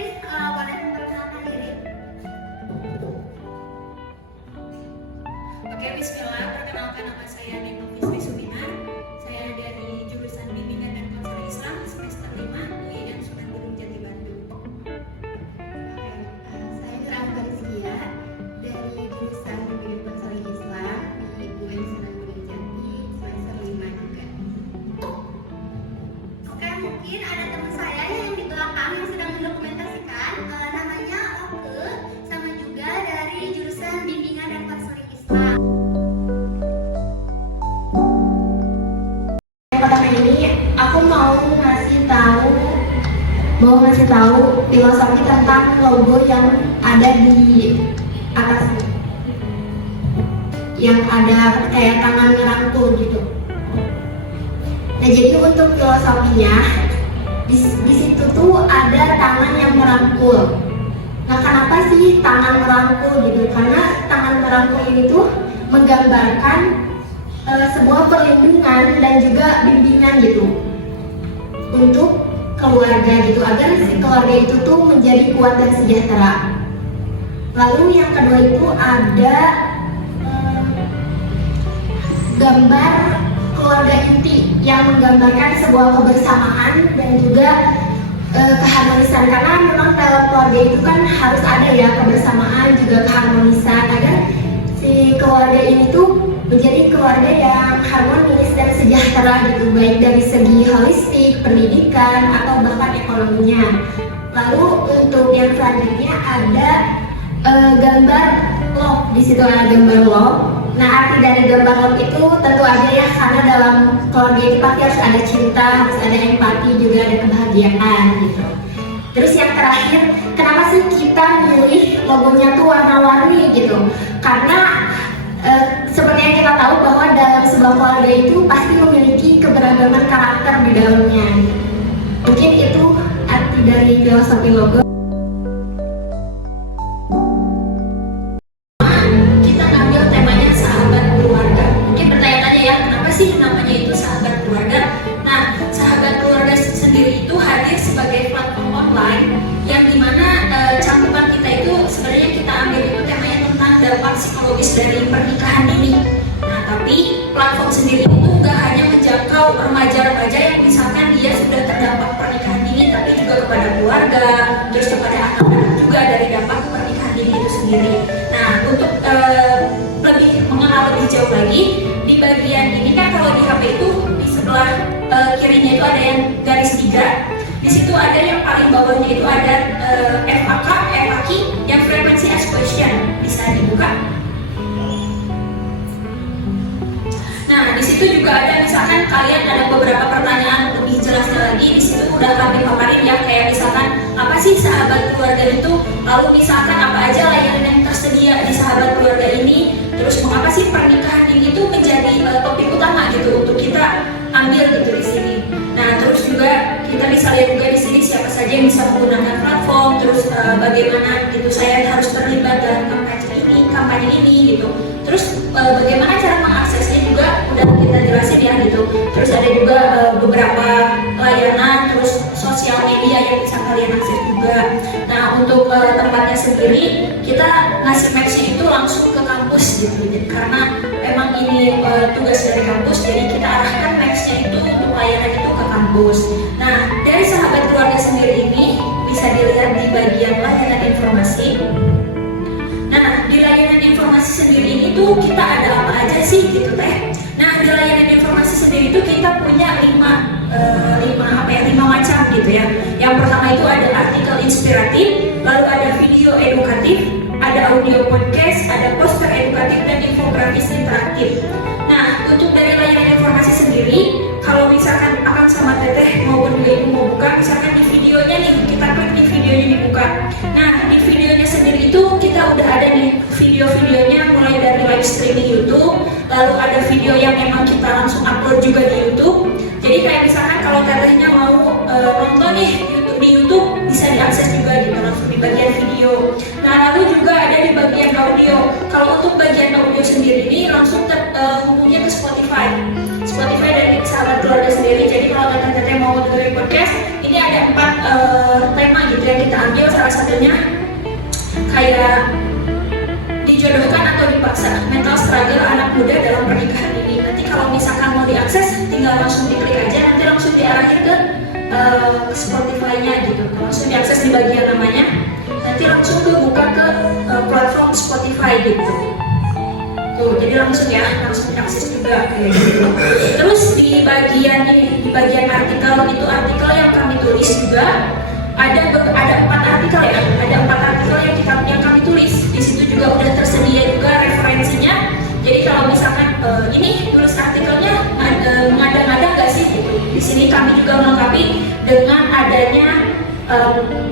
Nufis, boleh memperkenalkan diri? Oke, bismillah. Perkenalkan, nama saya Nufis Risubina. Saya dari jurusan Bimbingan dan Konseling Islam semester 5 UIN Sunan Gunung Jati Bandung. Saya Nurhaka Rizkia dari jurusan Bimbingan Konseling Islam di UIN Sunan Gunung Jati semester 5 juga. Oke, mungkin ada teman saya yang di belakang yang sedang mendokumentasikan, namanya Oke, sama juga dari jurusan Bimbingan dan Konseling Islam. Pertama ini aku mau ngasih tahu filosofi tentang logo yang ada di atas, yang ada kayak tangan ngerangkul gitu. Nah, jadi untuk filosofinya di situ tuh ada tangan yang merangkul. Nah, kenapa sih tangan merangkul gitu? Karena tangan merangkul ini tuh menggambarkan sebuah perlindungan dan juga bimbingan gitu untuk keluarga gitu, agar si keluarga itu tuh menjadi kuat dan sejahtera. Lalu yang kedua itu ada gambar keluarga inti yang menggambarkan sebuah kebersamaan dan juga keharmonisan, karena memang dalam keluarga itu kan harus ada ya kebersamaan juga keharmonisan agar si keluarga ini tuh menjadi keluarga yang harmonis dan sejahtera gitu, baik dari segi holistik, pendidikan, atau bahkan ekonominya. Lalu untuk yang selanjutnya ada gambar love. Di situ ada gambar love. Nah, arti dari gambar love itu tentu aja ya, karena dalam keluarga itu pasti harus ada cinta, harus ada empati, juga ada kebahagiaan gitu. Terus yang terakhir, kenapa sih kita milih logonya tuh warna-warni gitu? Karena seperti yang kita tahu bahwa dalam sebuah keluarga itu pasti memiliki keberagaman karakter di dalamnya. Mungkin itu arti dari filosofi logo. Kita ngambil temanya sahabat keluarga. Mungkin bertanya-tanya ya, kenapa sih namanya itu sahabat keluarga? Nah, sahabat keluarga sendiri itu hadir sebagai platform online yang dimana cakupan kita itu sebenarnya kita ambil itu temanya tentang dampak psikologis dari pernikahan dini. Nah, tapi platform sendiri itu nggak hanya menjangkau remaja-remaja yang misalkan dia sudah terdampak pernikahan dini, tapi juga kepada keluarga, terus kepada anak-anak juga dari dampak pernikahan dini itu sendiri. Nah, untuk lebih mengenal lebih jauh lagi, di bagian ini kan kalau di HP itu di sebelah kirinya itu ada yang garis 3. Di situ ada yang paling bawahnya itu ada FAQ, yang frekuensi ask question, bisa dibuka. Nah, di situ juga ada misalkan kalian ada beberapa pertanyaan lebih jelasnya lagi. Di situ udah kami paparin ya, kayak misalkan apa sih sahabat keluarga itu, lalu misalkan apa aja layanan yang tersedia di sahabat keluarga ini, terus mengapa sih pernikahan dini itu menjadi topik utama gitu untuk kita ambil gitu di sini. Nah, terus juga kita bisa lihat juga di sini siapa saja yang bisa menggunakan platform, terus bagaimana gitu saya harus terlibat dalam kampanye ini gitu. Terus bagaimana cara mengaksesnya juga udah kita jelasin ya gitu. Terus ada juga beberapa layanan, terus sosial media yang bisa kalian akses juga. Nah, untuk tempatnya sendiri kita ngasih matchnya itu langsung ke kampus gitu. Karena emang ini tugas dari kampus, jadi kita arahkan matchnya itu untuk layanan itu ke kampus. Nah, dari sahabat keluarga sendiri ini bisa dilihat di bagian layanan informasi. Nah, di layanan informasi sendiri ini tuh kita ada apa aja sih gitu teh. Nah, di layanan informasi sendiri itu kita punya 5 macam gitu ya. Yang pertama itu ada artikel inspiratif, lalu ada video edukatif, ada audio podcast, ada poster edukatif dan infografis interaktif. Nah, untuk dari layanan informasi sendiri, kalau misalkan akan sama teteh maupun juga ibu mau buka, misalkan di videonya nih, kita klik di videonya dibuka. Nah, di videonya sendiri itu kita udah ada nih video-videonya mulai dari live streaming YouTube, lalu ada video yang memang kita langsung upload juga di YouTube. Jadi kayak misalkan kalau tetehnya mau nonton nih di YouTube bisa diakses juga gitu langsung di bagian video. Nah, lalu juga ada di bagian audio. Kalau untuk bagian audio sendiri ini langsung hubungnya ke Spotify dari sahabat keluarga sendiri. Jadi kalau teteh-teteh mau dengerin podcast, ini ada 4 tema gitu yang kita ambil, salah satunya kayak dijodohkan atau dipaksa, mental struggle anak muda dalam pernikahan ini. Nanti kalau misalkan mau diakses, tinggal langsung diklik aja, nanti langsung diarahin ke Spotify-nya gitu, langsung diakses di bagian namanya, nanti langsung buka ke platform Spotify gitu. Tuh, jadi langsung diakses juga kayak gitu. Terus di bagian artikel itu, artikel yang kami tulis juga ada 4 artikel ya, ada 4 artikel yang kami tulis. Di situ juga udah tersedia juga referensinya. Jadi kalau misalkan ini tulis artikelnya mengada-ngada nggak sih gitu. Di sini kami juga melengkapi dengan adanya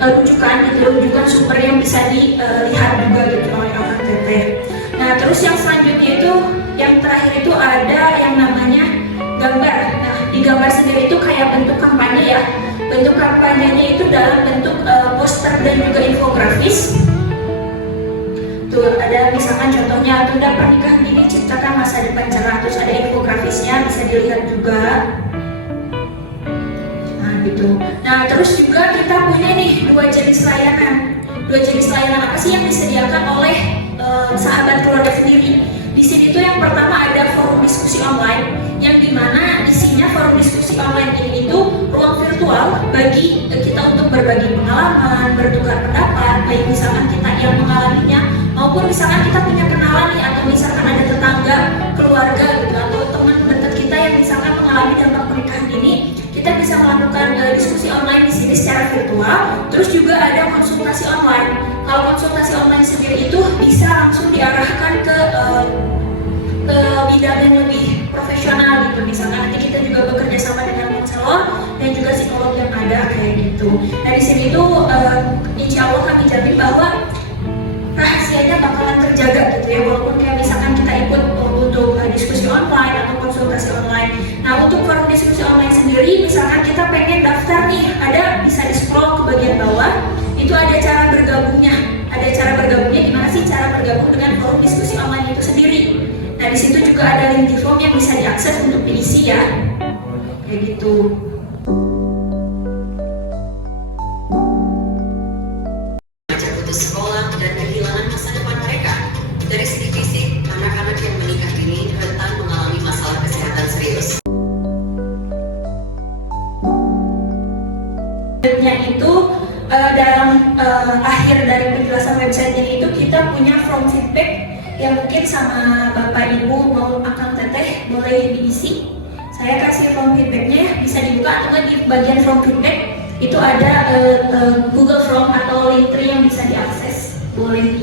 rujukan sumber yang bisa dilihat juga gitu oleh Akang Teteh. Nah, terus yang selanjutnya itu, yang terakhir itu ada yang namanya gambar. Nah, di gambar sendiri itu kayak bentuk kampanye ya. Bentuk kampanyenya itu dalam bentuk poster dan juga infografis. Tuh, ada misalkan contohnya, tunda pernikahan dini ciptakan masa depan cerah. Terus ada infografisnya, bisa dilihat juga. Nah, gitu. Nah, terus juga kita punya nih 2 jenis layanan. 2 jenis layanan apa sih yang disediakan oleh sahabat keluarga sendiri? Di sini tuh yang pertama ada forum diskusi online, yang dimana isinya forum diskusi online ini itu ruang virtual bagi kita untuk berbagi pengalaman, bertukar pendapat, baik misalkan kita yang mengalaminya maupun misalkan kita punya kenalan nih, atau misalkan ada tetangga, keluarga gitu, atau teman dekat kita yang misalkan mengalami dampak pernikahan ini, kita bisa melakukan diskusi online di sini secara virtual. Terus juga ada konsultasi online. Kalau konsultasi online sendiri itu bisa langsung diarahkan ke bidang yang lebih profesional gitu. Misalkan nanti kita juga bekerja sama dengan konselor dan juga psikolog yang ada kayak gitu. Nah, di sini tuh insya Allah kami jamin bahwa rahasianya bakalan terjaga gitu ya, walaupun kayak misalkan kita ikut untuk diskusi online atau konsultasi online. Nah, untuk forum diskusi online sendiri, misalkan kita pengen daftar nih, ada bisa di scroll ke bagian bawah, itu ada cara bergabungnya. Ada cara bergabungnya, gimana sih cara bergabung dengan forum diskusi online itu sendiri. Nah, di situ juga ada link di form yang bisa diakses untuk diisi ya, kayak gitu. Putus sekolah dan kehilangan masa depan mereka. Dari segi fisik, anak-anak yang menikah ini rentan mengalami masalah kesehatan serius. Itu dalam akhir dari penjelasan website ini itu kita punya form feedback yang mungkin sama Bapak Ibu mau Akang Teteh boleh diisi. Saya kasih form feedbacknya, bisa dibuka atau nggak di bagian form feedback itu ada Google Form atau Linktree yang bisa diakses, boleh